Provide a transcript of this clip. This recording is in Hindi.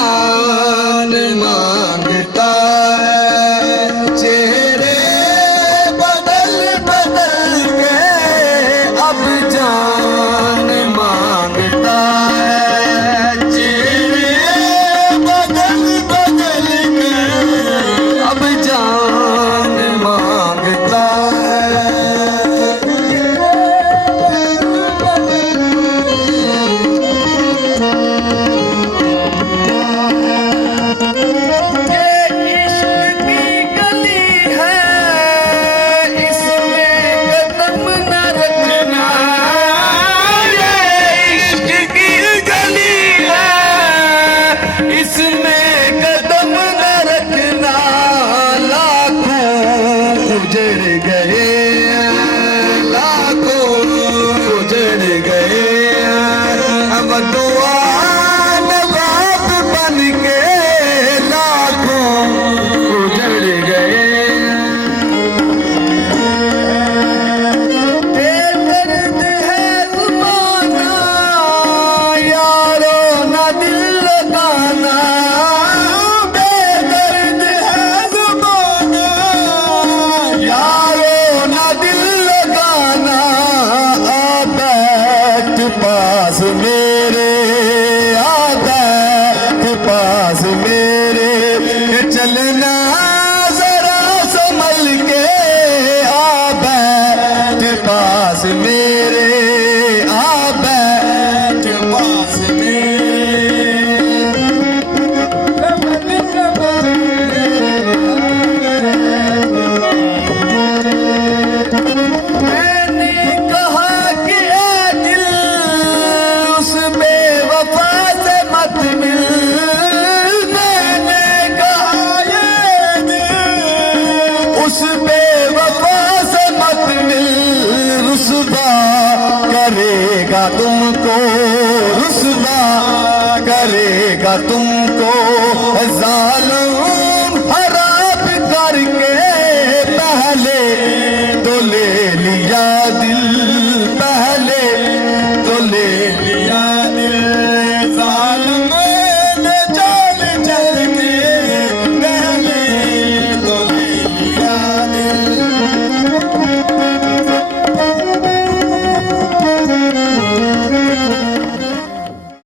जान मांगता है। चेहरे बदल बदल के अब जान मांगता है। चेहरे बदल बदल के अब जान मांगता है। उजड़ गए लाखों उजड़ गए अब दुआ नवाब बन के लाखों उजड़ गए। दर्द है ज़माना यारो ना दिल लगाना। बेदर्द है ज़माना यारो ना दिल लगाना। आ बैठ पास मेरे आ बैठ पास मेरे चलना जरा संभल के। आ बैठ पास मेरे आ बैठ पास मैंने कहा कि ए दिल उस बेवफा से मत मिल। मैंने कहा ये दिल उस बेवफा से मत मिल। रुसवा करेगा तुमको रुसवा करेगा तुमको ज़ालिम हराम करके पहले तो ले लिया